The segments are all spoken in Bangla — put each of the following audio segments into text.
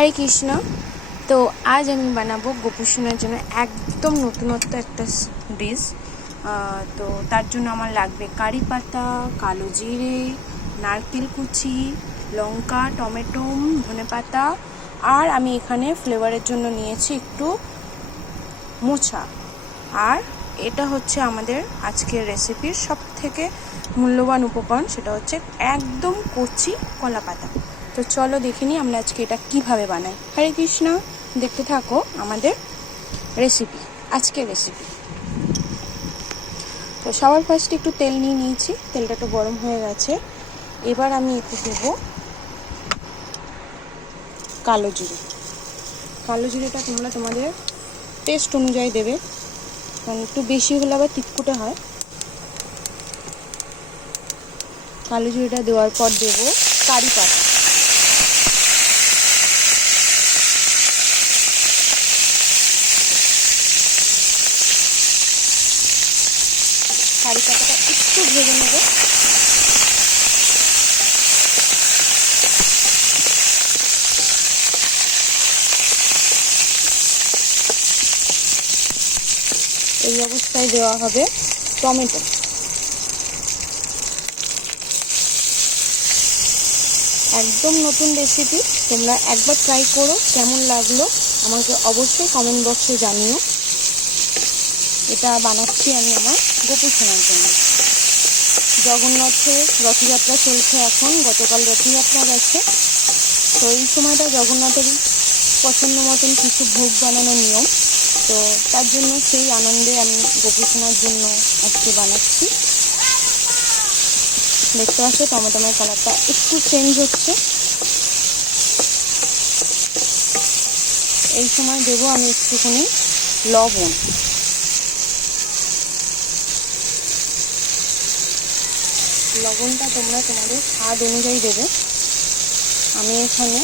হরে কৃষ্ণ। তো আজ আমি বানাবো গোপুসোনার জন্য একদম নতুনত্ব একটা ডিশ তো তার জন্য আমার লাগবে কারি পাতা, কালো জিরে, নারকেল কুচি, লঙ্কা, টমেটো ধনে পাতা। আর আমি এখানে ফ্লেভারের জন্য নিয়েছি একটু মোচা। আর এটা হচ্ছে আমাদের আজকের রেসিপির সব থেকে মূল্যবান উপকরণ, সেটা হচ্ছে একদম কচি কলা পাতা তো চলো দেখে নিই আমরা আজকে এটা কীভাবে বানাই। হরে কৃষ্ণ, দেখতে থাকো আমাদের রেসিপি আজকের রেসিপি তো সবার ফার্স্টে একটু তেল নিয়ে নিয়েছি, তেলটা একটু গরম হয়ে গেছে। এবার আমি একটু দেবো কালো জিরে। কালো জিরেটা তোমরা তোমাদের টেস্ট অনুযায়ী দেবে, কারণ একটু বেশি হলে আবার তিতকুটে হয়। কালো জিরেটা দেওয়ার পর দেবো কারি পাতা। কারি পাতাটা একটু ভেজে নেব। এই অবস্থায় দেওয়া হবে টমেটো। একদম নতুন রেসিপি তোমরা একবার ট্রাই করো, কেমন লাগল আমাকে অবশ্যই কমেন্ট বক্সে জানিও। এটা বানাচ্ছি আমি আমার গোপু শোনার জন্য। জগন্নাথের রথযাত্রা চলছে এখন, গতকাল রথযাত্রা গেছে। তো এই সময়টা জগন্নাথের পছন্দ মতন কিছু ভোগ বানানোর নিয়ম। তো তার জন্য সেই আনন্দে আমি গোপু শোনার জন্য আজকে বানাচ্ছি। দেখতে পাচ্ছ টমেটোমের কালারটা একটু চেঞ্জ হচ্ছে। এই সময় দেবো আমি একটুখানি লবণ। লবণটা তোমরা তোমাদের স্বাদ অনুযায়ী দেবে। আমি এখানে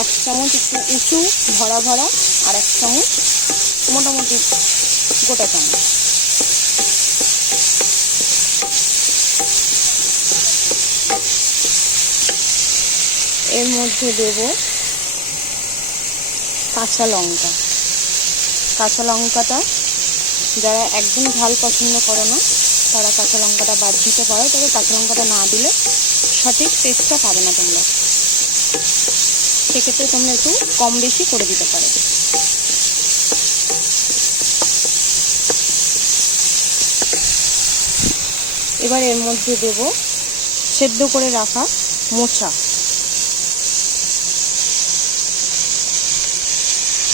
এক চামচ একটু উঁচু, ভরা ভরা, আর এক চামচ মোটামুটি গোটা চামচ। এর মধ্যে দেব কাঁচা লঙ্কা। কাঁচা লঙ্কাটা যারা একদম ঝাল পছন্দ করো না তারা কাঁচা লঙ্কাটা বাদ দিতে পারো, তবে কাঁচা লঙ্কাটা না দিলে সঠিক টেস্টটা পাবে না তোমরা। সেক্ষেত্রে তোমরা একটু কম বেশি করে দিতে পারো। এবার এর মধ্যে দেব সেদ্ধ করে রাখা মোচা।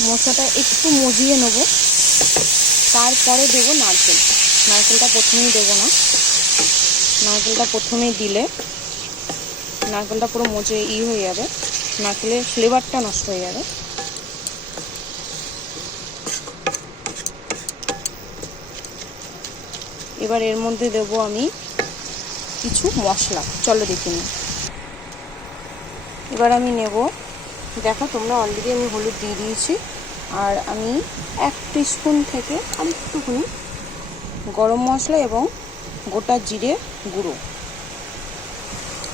মোচাটা একটু মজিয়ে নেব। তারপরে দেব নারকেল। নারকেলটা প্রথমেই দেবো না। নারকেলটা প্রথমেই দিলে নারকেলটা পুরো মজে ই হয়ে যাবে। নারকেলের ফ্লেভারটা নষ্ট হয়ে যাবে। এবার এর মধ্যে দেব আমি কিছু মশলা। চলো দেখে নিই। এবার আমি নেব, দেখো তোমরা অলরেডি আমি হলুদ দিয়ে দিয়েছি। আর আমি এক স্পুন থেকে আর একটুখানি গরম মশলা এবং গোটা জিরে গুঁড়ো।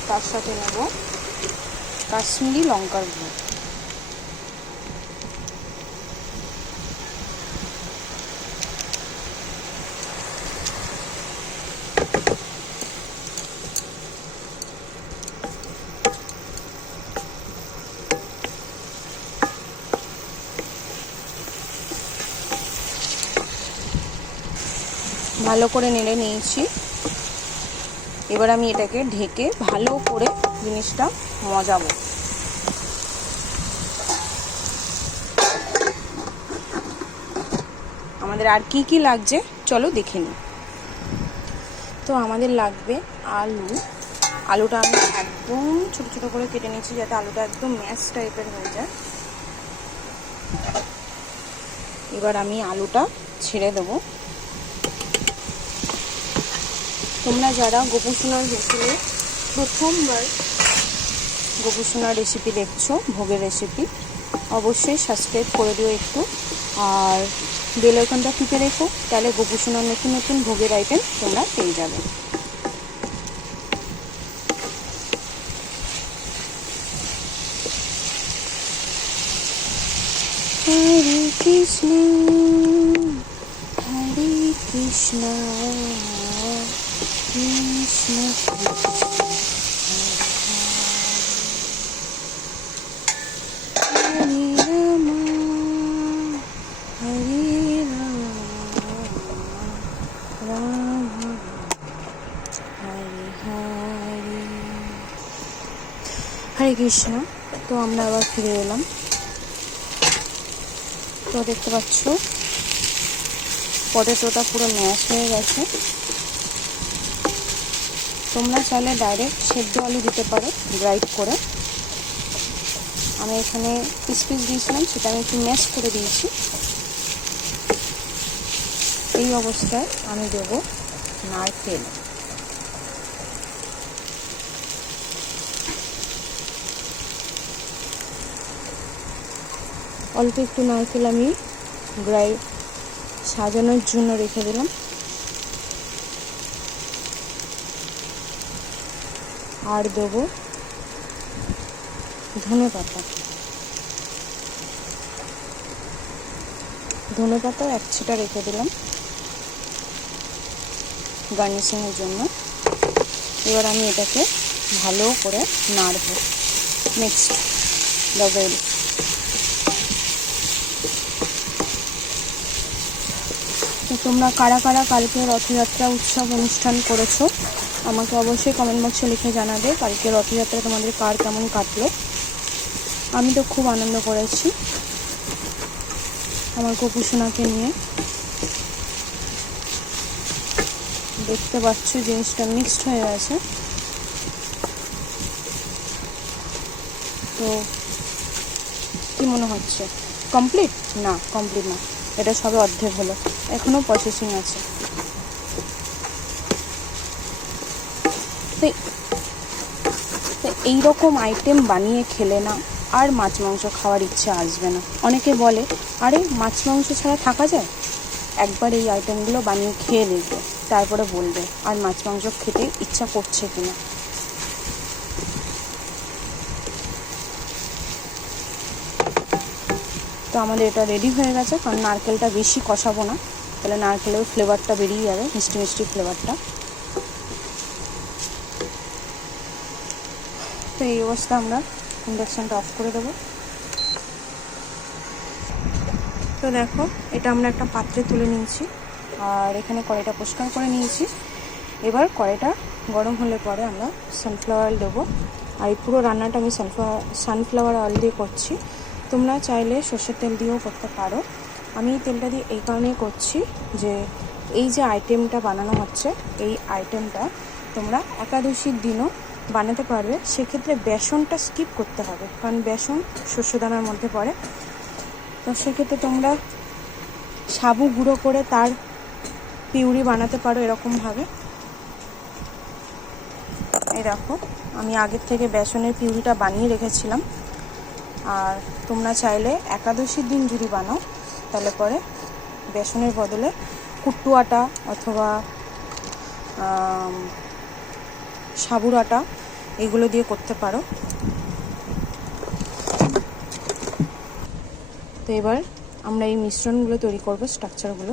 তার সাথে নেব কাশ্মীরি লঙ্কার গুঁড়ো। ভালো করে নেড়ে নিয়েছি। এবার আমি এটাকে ঢেকে ভালো করে জিনিসটা মজাবো। আমাদের আর কি কি লাগছে? চলো দেখে নিই। তো আমাদের লাগবে আলু। আলুটা আমি একদম ছোট ছোট করে কেটে নিয়েছি যাতে আলুটা একদম ম্যাশ টাইপের হয়ে যায়। এবার আমি আলুটা ছেড়ে দেবো। তোমরা যারা গোপুসোনার হোটেলে প্রথমবার গোপুসোনার রেসিপি দেখছ, ভোগের রেসিপি অবশ্যই সাবস্ক্রাইব করে দিও একটু। আর বেল আইকনটা টিপে রেখো, তাহলে গোপুসোনার নতুন নতুন ভোগের আইটেম তোমরা পেয়ে যাবে। কৃষ্ণ, হরে কৃষ্ণ কৃষ্ণ। হরে কৃষ্ণ, তো আমরা আবার ফিরে এলাম। তো দেখতে পাচ্ছ পটেটোটা পুরো ম্যাশ হয়ে গেছে। তোমরা চাইলে ডাইরেক্ট সেদ্ধ আলু দিতে পারো গ্রাইড করে। আমি এখানে পিস পিস দিয়েছিলাম, সেটা আমি একটু ম্যাশ করে দিয়েছি। এই অবস্থায় আমি দেবো নারকেল। অল্প একটু নারকেল আমি গ্রাই সাজানোর জন্য রেখে দিলাম। আর দেবো ধনে পাতা। ধনে পাতা এক ছিটা রেখে দিলাম গার্নিশিংয়ের জন্য। এবার আমি এটাকে ভালো করে নাড়ব। নেক্সট ডবেল তোমরা কারা কারা কালকে রথযাত্রা উৎসব অনুষ্ঠান করেছ? আমাকে অবশ্যই কমেন্ট বক্সে লিখে জানাবে কালকে রথযাত্রা তোমাদের কার কেমন কাটলো। আমি তো খুব আনন্দ করেছি আমার গোপুসোনাকে নিয়ে। দেখতে পাচ্ছ জিনিসটা মিক্সড হয়ে গেছে তো কি মনে হচ্ছে? কমপ্লিট না কমপ্লিট না। এটা সবে অর্ধেক হলো। এখনও প্রসেসিং আছে। তো তো এইরকম আইটেম বানিয়ে খেলে না। আর মাছ মাংস খাওয়ার ইচ্ছে আসবে না। অনেকে বলে, আরে, মাছ মাংস ছাড়া থাকা যায়? একবার এই আইটেমগুলো বানিয়ে খেয়ে দেখবে। তারপরে বলবে, আর মাছ মাংস খেতে ইচ্ছা করছে কিনা? তো আমাদের এটা রেডি হয়ে গেছে। কারণ নারকেলটা বেশি কষাবো না। তাহলে নারকেলের ফ্লেভারটা বেরিয়ে যাবে। মিষ্টি মিষ্টি ফ্লেভারটা তো এই অবস্থা আমরা ইন্ডাকশানটা অফ করে দেবো। তো দেখো, এটা আমরা একটা পাত্রে তুলে নিয়েছি, আর এখানে কড়াইটা পরিষ্কার করে নিয়েছি। এবার কড়াইটা গরম হলে পরে আমরা সানফ্লাওয়ার অয়েল দেবো। আর এই পুরো রান্নাটা আমি সানফ্লাওয়ার সানফ্লাওয়ার অয়েল দিয়ে করছি। তোমরা চাইলে সর্ষের তেল দিয়েও করতে পারো। আমি এই তেলটা দিয়ে এই কারণেই করছি যে, এই যে আইটেমটা বানানো হচ্ছে, এই আইটেমটা তোমরা একাদশীর দিনও বানাতে পারবে, সেক্ষেত্রে বেসনটা স্কিপ করতে হবে। কারণ বেসন শস্যদানার মধ্যে পড়ে। তো সেক্ষেত্রে তোমরা সাবু গুঁড়ো করে তার পিউরি বানাতে পারো এরকমভাবে। এই দেখো, আমি আগের থেকে বেসনের পিউরিটা বানিয়ে রেখেছিলাম। আর তোমরা চাইলে একাদশীর দিন যদি বানাও, তাহলে পরে বেসনের বদলে কুট্টু আটা অথবা সাবুর আটা এগুলো দিয়ে করতে পারো। তো এবার আমরা এই মিশ্রণগুলো তৈরি করব স্ট্রাকচারগুলো